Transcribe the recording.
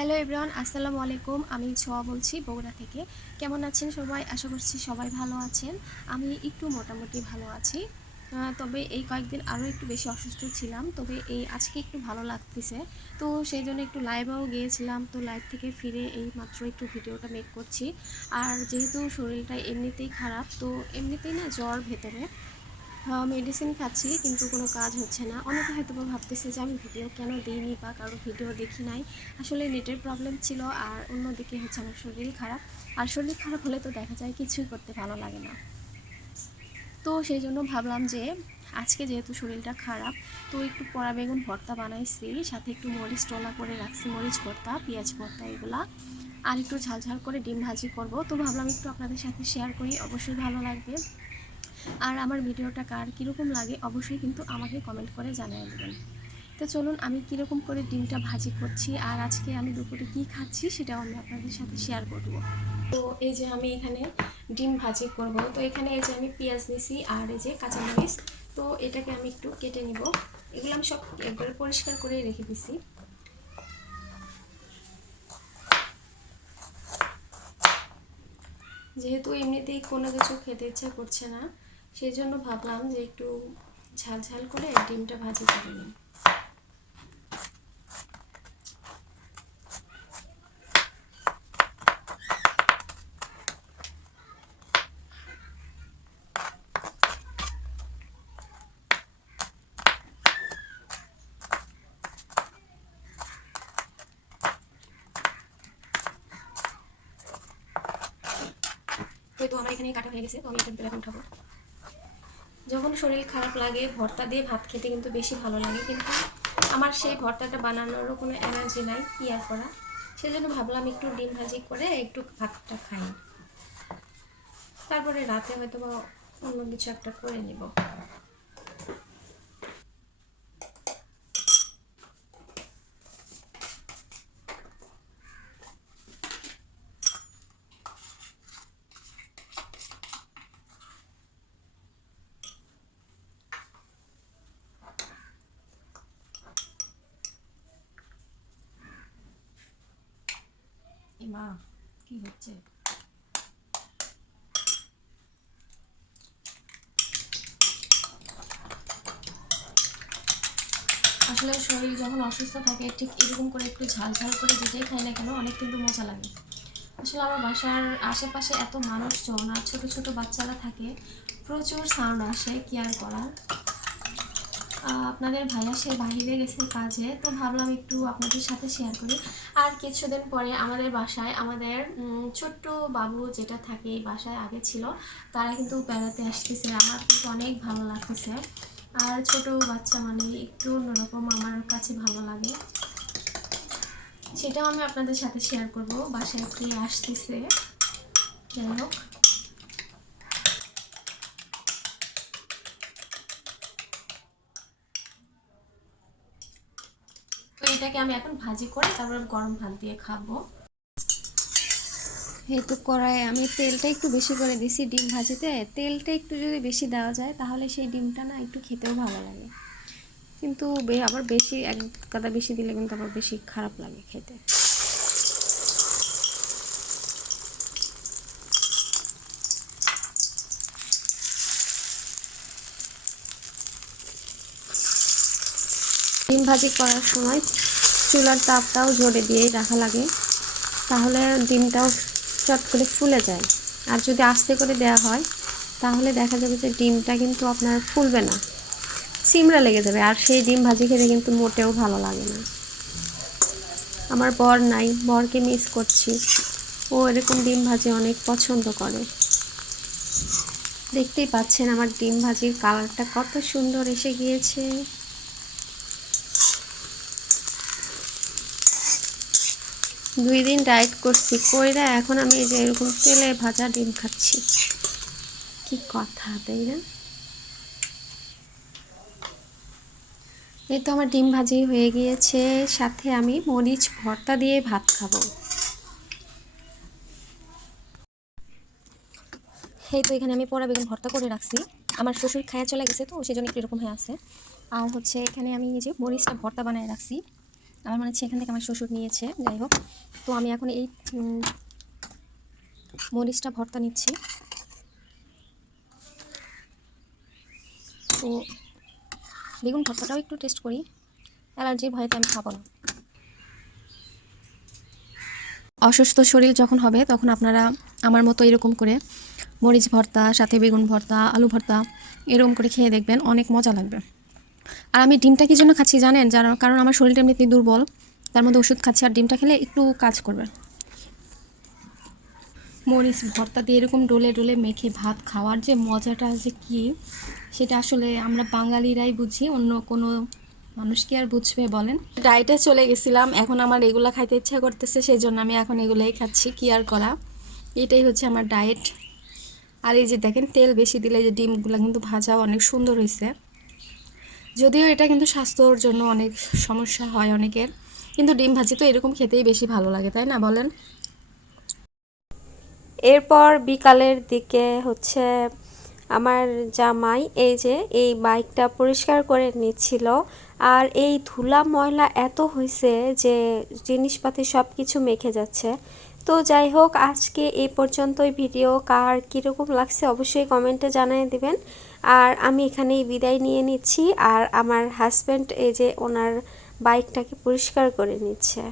Hello everyone, আসসালামু আলাইকুম। আমি ছোয়া বলছি বগুড়া থেকে। কেমন আছেন সবাই? আশা করছি সবাই ভালো আছেন। আমি একটু মোটামুটি ভালো আছি। তবে এই কয়েকদিন আরও একটু বেশি অসুস্থ ছিলাম, তবে এই আজকে একটু ভালো লাগতেছে। তো সেই জন্য একটু লাইভেও গিয়েছিলাম, তো লাইভ থেকে ফিরে এই মাত্র একটু ভিডিওটা মেক করছি। আর যেহেতু শরীরটা এমনিতেই খারাপ, তো এমনিতেই না জ্বর ভেতরে, মেডিসিন খাচ্ছি কিন্তু কোনো কাজ হচ্ছে না। অনেকে হয়তো বা ভাবতেছে যে আমি ভিডিও কেন দিইনি বা কারো ভিডিও দেখি নাই। আসলে নেটের প্রবলেম ছিল, আর অন্যদিকে হচ্ছে আমার শরীর খারাপ। আর শরীর খারাপ হলে তো দেখা যায় কিছুই করতে ভালো লাগে না। তো সেই জন্য ভাবলাম যে আজকে যেহেতু শরীরটা খারাপ, তো একটু পোড়া বেগুন ভর্তা বানাইছি, সাথে একটু মরিচ টলা করে রাখছি, মরিচ ভর্তা, পেঁয়াজ ভর্তা এগুলা, আর একটু ঝাল ঝাল করে ডিম ভাজি করব। তো ভাবলাম একটু আপনাদের সাথে শেয়ার করি, অবশ্যই ভালো লাগবে। আর আমার ভিডিওটা কার কীরকম লাগে অবশ্যই কিন্তু আমাকে কমেন্ট করে জানিয়ে দেবেন। তো চলুন, আমি কীরকম করে ডিমটা ভাজি করছি আর আজকে আমি দুপুরে কী খাচ্ছি সেটাও আমি আপনাদের সাথে শেয়ার করব। তো এই যে আমি এখানে ডিম ভাজি করব, তো এখানে এই যে আমি পেঁয়াজ নিছি আর এই যে কাঁচামরিচ, তো এটাকে আমি একটু কেটে নিব। এগুলো আমি সব একবারে পরিষ্কার করে রেখে দিছি। যেহেতু এমনিতেই কোনো কিছু খেতে ইচ্ছা করছে না, সেই জন্য ভাবলাম যে একটু ঝাল ঝাল করে ডিমটা ভাজি করে নিই। তো আমার এখানে কাটা হয়ে গেছে, তো আমি এটা এখন খাবো। যখন শরীর খারাপ লাগে ভর্তা দিয়ে ভাত খেতে কিন্তু বেশি ভালো লাগে, কিন্তু আমার সেই ভর্তাটা বানানোরও কোনো এনার্জি নাই, কি আর করা। সেজন্য ভাবলাম একটু ডিম ভাজি করে একটু ভাতটা খাই, তারপরে রাতে হয়তো বা অন্য কিছু একটা করে নিব। মা, কি হচ্ছে? আসলে শরীর যখন অসুস্থ থাকে ঠিক এরকম করে একটু ঝাল ঝাল করে যেটাই খাই না কেন অনেক কিন্তু মজা লাগে। আসলে আমার বাসার আশেপাশে এত মানুষজন আর ছোট ছোট বাচ্চারা থাকে, প্রচুর সাউন্ড আসে, কি আর করার। আপনাদের ভাইয়া সে বাহিরে গেছে কাজে, তো ভাবলাম একটু আপনাদের সাথে শেয়ার করি। আর কিছুদিন পরে আমাদের বাসায় আমাদের ছোট্ট বাবু যেটা থাকে এই বাসায় আগে ছিল, তারা কিন্তু বেড়াতে আসতেছে। আমার কিন্তু অনেক ভালো লাগতেছে। আর ছোট বাচ্চা মানে একটু অন্যরকম আমার কাছে ভালো লাগে, সেটাও আমি আপনাদের সাথে শেয়ার করব। বাসায় কে আসতেছে, যাই হোক। তো এটাকে আমি এখন ভাজি করে তারপর গরম ভাত দিয়ে খাবো। এই তো কড়াইয়ে আমি তেলটা একটু বেশি করে দিছি ডিম ভাজিতে। তেলটা একটু যদি বেশি দেওয়া যায় তাহলে সেই ডিমটা না একটু খেতেও ভালো লাগে, কিন্তু আবার বেশি এক গাদা বেশি দিলে কিন্তু আবার বেশি খারাপ লাগে খেতে। ডিম ভাজি করার সময় চুলার তাপটাও জোরে দিয়েই রাখা লাগে, তাহলে ডিমটাও চট করে ফুলে যায়। আর যদি আস্তে করে দেওয়া হয় তাহলে দেখা যাবে যে ডিমটা কিন্তু আপনার ফুলবে না, সিমড়া লেগে যাবে, আর সেই ডিম ভাজি খেতে কিন্তু মোটেও ভালো লাগে না। আমার বর নাই, বরকে মিস করছি, ও এরকম ডিম ভাজি অনেক পছন্দ করে। দেখতেই পাচ্ছেন আমার ডিম ভাজির কালারটা কত সুন্দর এসে গিয়েছে। 2 দিন ডায়েট করছি কইরা এখন আমি এই যে এরকম তেলে ভাজা ডিম খাচ্ছি। কি কথা, তাই না? এই তো আমার ডিম ভাজি হয়ে গিয়েছে, সাথে আমি মরিচ ভর্তা দিয়ে ভাত খাবো। এই তো এখানে আমি পোড়া বেগুন ভর্তা করে রাখছি, আমার শ্বশুর খায়া চলে গেছে, তো সেজন্য একটু এরকম হয়ে আছে। আর হচ্ছে এখানে আমি এই যে মরিচটা ভর্তা বানায় রাখছি, আমার মনে হচ্ছে এখান থেকে আমার শ্বশুর নিয়েছে, যাই হোক। তো আমি এখন এই মরিচটা ভর্তা নিচ্ছি। তো বেগুন ভর্তাটাও একটু টেস্ট করি, অ্যালার্জির ভয়তে আমি খাবো না। অসুস্থ শরীর যখন হবে তখন আপনারা আমার মতো এরকম করে মরিচ ভর্তা, সাথে বেগুন ভর্তা, আলু ভর্তা এরকম করে খেয়ে দেখবেন, অনেক মজা লাগবে। আর আমি ডিমটা কী জন্য খাচ্ছি জানেন? কারণ আমার শরীরটা এমনিতেই দুর্বল, তার মধ্যে ওষুধ খাচ্ছি, আর ডিমটা খেলে একটু কাজ করবে। মরিচ ভর্তা দিয়ে এরকম ডলে ডলে মেখে ভাত খাওয়ার যে মজাটা যে কী, সেটা আসলে আমরা বাঙালিরাই বুঝি, অন্য কোনো মানুষ কি আর বুঝবে বলেন? ডায়েটে চলে গেছিলাম, এখন আমার এগুলা খাইতে ইচ্ছা করতেছে, সেই জন্য আমি এখন এগুলাই খাচ্ছি, কি আর করা। এটাই হচ্ছে আমার ডায়েট। আর এই যে দেখেন, তেল বেশি দিলে যে ডিমগুলো কিন্তু ভাজা অনেক সুন্দর হয়েছে। যদিও এটা কিন্তু স্বাস্থ্যর জন্য অনেক সমস্যা হয় অনেকের, কিন্তু ডিম ভাজি তো এরকম খেতেই বেশি ভালো লাগে, তাই না বলেন? এরপর বিকালের দিকে হচ্ছে আমার জামাই এই যে এই বাইকটা পরিষ্কার করে নিচ্ছিল। আর এই ধুলা ময়লা এত হয়েছে যে জিনিসপাতি সব কিছু মেখে যাচ্ছে। তো যাই হোক, আজকে এই পর্যন্তই ভিডিও। কার কীরকম লাগছে অবশ্যই কমেন্টে জানিয়ে দিবেন। আর আমি এখানেই বিদায় নিয়ে নিচ্ছি। আর আমার হাজব্যান্ড এই যে ওনার বাইকটাকে পরিষ্কার করে নিচ্ছে।